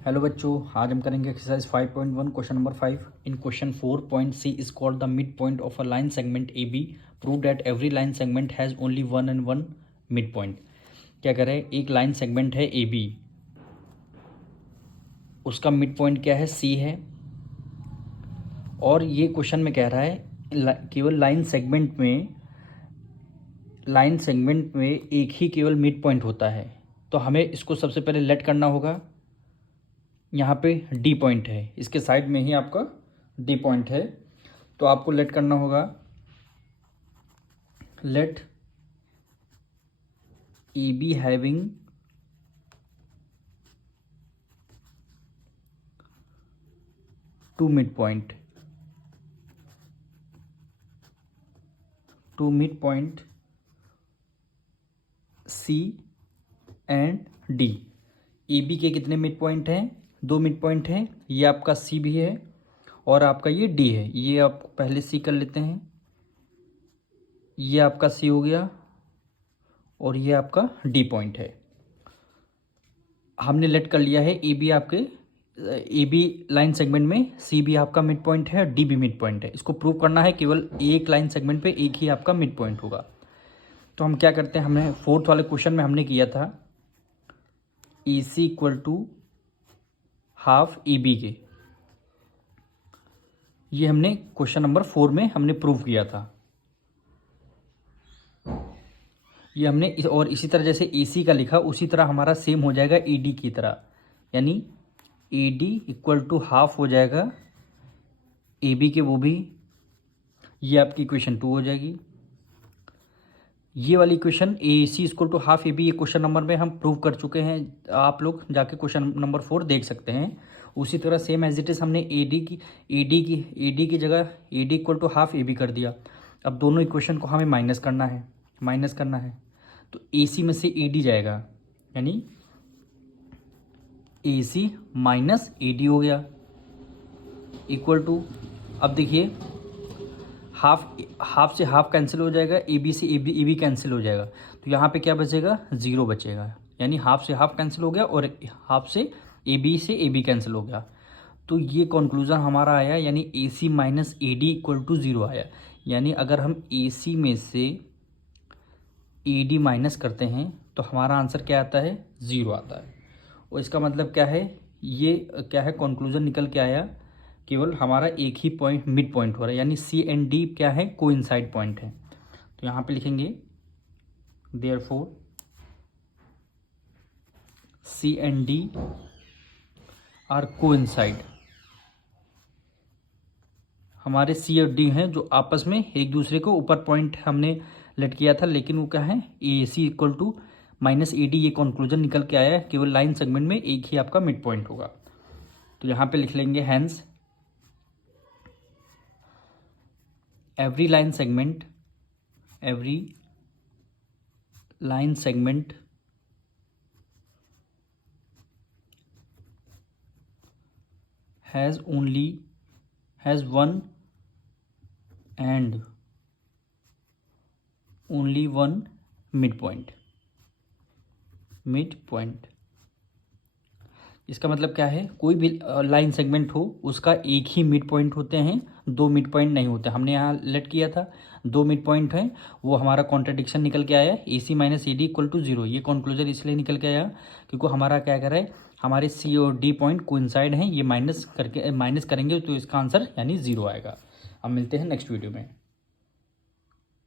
Hello बच्चों, आज हम करेंगे exercise 5.1 question number 5। In question 4 point C is called the mid point of a line segment A B. Prove that every line segment has only one and one mid point. क्या कह रहे हैं, एक line segment है A B, उसका mid point क्या है, सी है। और ये क्वेश्चन में कह रहा है केवल लाइन सेगमेंट में एक ही केवल मिड पॉइंट होता है। तो हमें इसको सबसे पहले लेट करना होगा। यहाँ पे डी पॉइंट है, इसके साइड में ही आपका डी पॉइंट है, तो आपको लेट करना होगा। Let E B having two mid point C and D. A B के कितने मिड पॉइंट हैं? दो मिड पॉइंट हैं। ये आपका सी भी है और आपका ये डी है। ये आप पहले सी कर लेते हैं, ये आपका सी हो गया और ये आपका डी पॉइंट है। हमने लेट कर लिया है ए बी लाइन सेगमेंट में सी भी आपका मिड पॉइंट है, डी भी मिड पॉइंट है। इसको प्रूव करना है, केवल एक लाइन सेगमेंट पे एक ही आपका मिड पॉइंट होगा। तो हम क्या करते हैं, हमने फोर्थ वाले क्वेश्चन में हमने किया था E C equal to half E B के। ये हमने क्वेश्चन नंबर 4 में हमने प्रूव किया था। ये हमने और इसी तरह जैसे ए सी का लिखा उसी तरह हमारा सेम हो जाएगा ई डी की तरह, यानी E D equal to half हो जाएगा ए बी के, वो भी। ये आपकी इक्वेशन 2 हो जाएगी। ये वाली equation A C equal to half A B, ये क्वेश्चन नंबर में हम प्रूव कर चुके हैं। आप लोग जाके क्वेश्चन नंबर 4 देख सकते हैं। उसी तरह सेम एज इट इज हमने ए डी की जगह A D equal to half A B कर दिया। अब दोनों इक्वेशन को हमें माइनस करना है। तो ए सी में से ए डी जाएगा, यानी A C minus A D हो गया, इक्वल टू, अब देखिए हाफ से हाफ कैंसिल हो जाएगा, ए बी से ए बी कैंसिल हो जाएगा। तो यहाँ पे क्या बचेगा, 0 बचेगा। यानी हाफ से हाफ कैंसिल हो गया और हाफ से ए बी कैंसिल हो गया। तो ये कंक्लूजन हमारा आया, यानी A C minus A D equal to 0 आया। यानी अगर हम ए सी में से ए डी माइनस करते हैं तो हमारा आंसर क्या आता है, 0 आता है। और इसका मतलब क्या है, ये क्या है, कंक्लूजन निकल के आया, केवल हमारा एक ही पॉइंट मिड पॉइंट हो रहा है। यानी सी एंड डी क्या है, कोइंसाइड पॉइंट है। तो यहाँ पे लिखेंगे therefore C and D are coincide. हमारे सी और डी हैं जो आपस में एक दूसरे को ऊपर पॉइंट हमने लेट किया था, लेकिन वो क्या है, A C equal to minus A D. ये कंक्लूजन निकल के आया है, केवल लाइन सेगमेंट में एक ही आपका मिड पॉइंट होगा। तो यहाँ पे लिख लेंगे hence every line segment has one and only one midpoint। इसका मतलब क्या है, कोई भी लाइन सेगमेंट हो उसका एक ही मिड पॉइंट होते हैं, दो मिड पॉइंट नहीं होते। हमने यहाँ लेट किया था, दो मिड पॉइंट हैं, वो हमारा कॉन्ट्रडिक्शन निकल के आया, A C minus A D equal to 0। ये कंक्लूजन इसलिए निकल के आया क्योंकि हमारा क्या कर रहा है, हमारे सी और डी पॉइंट कोइंसाइड हैं। ये माइनस करेंगे तो इसका आंसर यानी 0 आएगा। अब मिलते हैं नेक्स्ट वीडियो में।